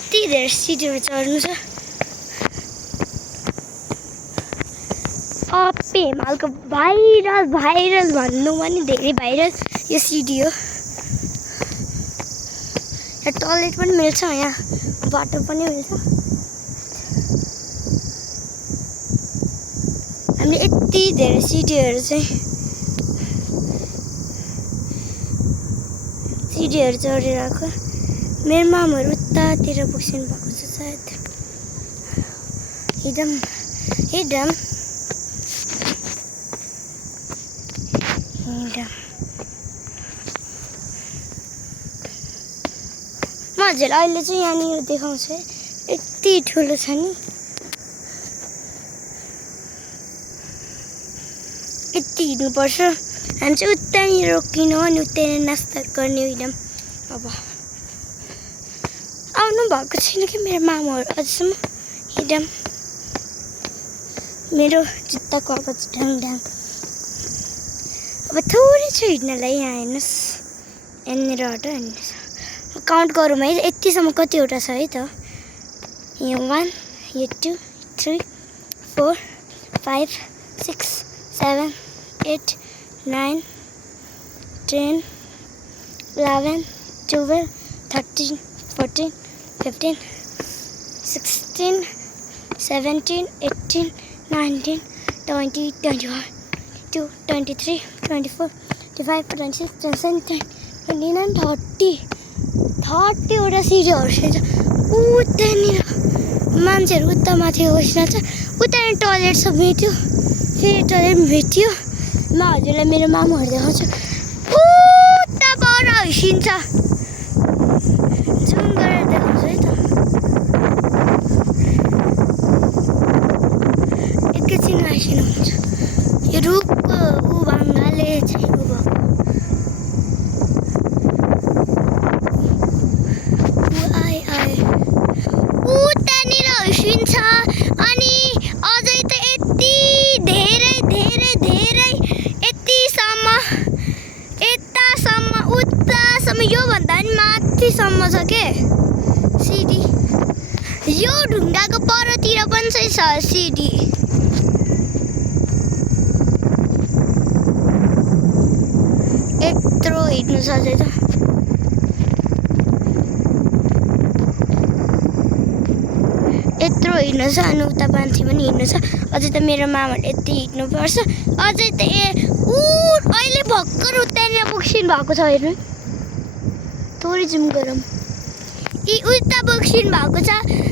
यति धेरै सिडीहरू चढ्नु छ। अप्पे हिमालको भाइरल भन्नु पनि धेरै भाइरल यो सिडी हो। यहाँ टोयलेट पनि मिल्छ, यहाँ बाटो पनि मिल्छ। हामीले यति धेरै सिडीहरू चढेर आएको। मेरो मामहरू उतातिर पुग्छन् भएको छ सायद। हिडम म हजुरलाई अहिले चाहिँ यहाँनिर देखाउँछु। यति ठुलो छ नि, यति हिँड्नुपर्छ। हामी चाहिँ उतानिर रोकिनु अनि उतानिर नास्ता गर्ने हिँडौँ। अब आउनु भएको छैन कि मेरो मामाहरू अझसम्म। हिँडौँ। मेरो जुत्ताको आवाज ढाङ। अब थोरै छ हिँड्नलाई। यहाँ हेर्नुहोस्, यहाँनिर हेर्नुहोस्। काउन्ट गरौँ है, यतिसम्म कतिवटा छ है त। यो 1 यो 2 3 4 5 6 7 8 9 10 11 12 13 14 15 16 17 18 19 20 21 22 23 24 25 26 27 29 30वटा सिडीहरू छ। उतानिर मान्छेहरू उता माथि बसिरहेको छ। उतानिर टोयलेट सब भेट्यो, फेरि टोयलेट भेट्यो। म हजुरलाई मेरो मामाहरू देखाउँछु। उता पर हिँड्छ, जुम गरेर देखाउँछु है त। एकैछिन आइसिनु हुन्छ। यो रुखको भाङ्गाले चाहिँ अनि अझै त यति धेरै यतासम्म उतासम्म, योभन्दा पनि माथिसम्म छ के सिडी। यो ढुङ्गाको परतिर पनि छ सिडी। यत्रो हिँड्नु छ अझै त। यत्रो हिँड्नु छ अनि उता मान्छे पनि हिँड्नु छ। अझै त मेरो मामाहरूले यति हिँड्नुपर्छ। अझै त अहिले भर्खर उतानिर पुग्छिन् भएको छ। हेर्नु, थोरै जुम गरौँ। उता पुग्छिन् भएको छ।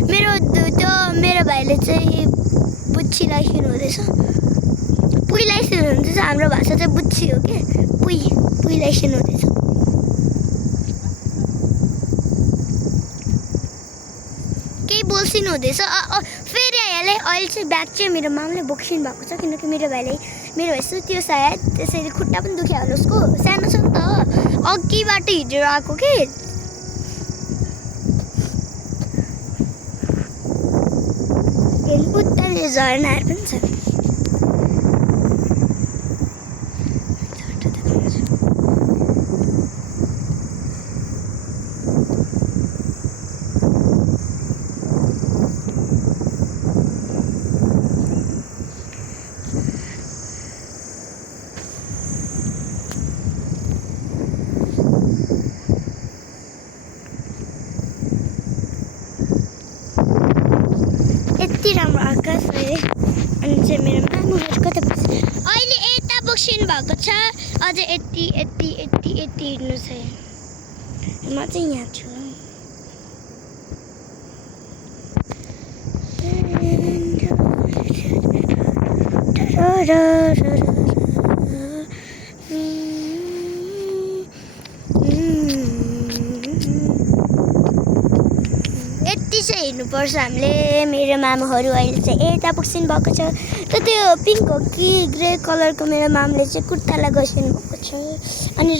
मेरो भाइले चाहिँ बुच्ची लाइसिनु हुँदैछ। पुई लाइसिनु हुँदैछ। हाम्रो भाषा चाहिँ बुच्ची हो के, पुई लाइसिनु हुँदैछ। केही बोल्सिनु हुँदैछ। फेरि आइहालेँ। अहिले चाहिँ ब्याग चाहिँ मेरो मामले बोक्सिनु भएको छ, किनकि मेरो भाइ सुत्यो सायद, त्यसैले खुट्टा पनि दुख्यो होला उसको। सानो छ नि त, अघिबाट हिँडेर आएको के। उतानिर झरनाहरू पनि छ। यति राम्रो आकाश अहिले। अनि चाहिँ मेरो मामाहरू कता पुग्छ। अहिले यता पुग्छिनु भएको छ। अझै यति हिँड्नु छ। म चाहिँ यहाँ छु। यति चाहिँ हिँड्नुपर्छ हामीले। मेरो मामाहरू अहिले चाहिँ यता पुग्छिनु भएको छ। त त्यो पिङ्क हो कि ग्रे कलरको मेरो मामाले चाहिँ कुर्ता लगाइसक्नु भएको छ। अनि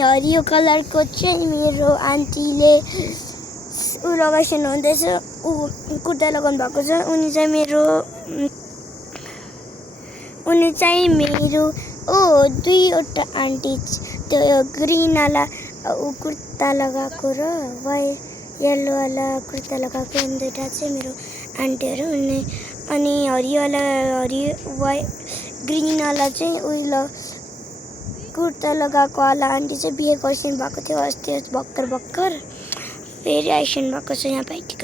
हरियो कलरको चाहिँ मेरो आन्टीले लगाइसक्नु हुँदैछ। कुर्ता लगाउनु भएको छ। उनी चाहिँ मेरो दुईवटा आन्टी त्यो ग्रिनवाला कुर्ता लगाएको र येल्लोवाला कुर्ता लगाएको अनि दुईवटा चाहिँ मेरो आन्टीहरू अनि हरियोवाला ग्रिनवाला चाहिँ उयो कुर्ता लगाएको वाला आन्टी चाहिँ बिहे गर्छिन् भएको थियो अस्ति भर्खर फेरि आइसिनु भएको छ यहाँ भाइटिका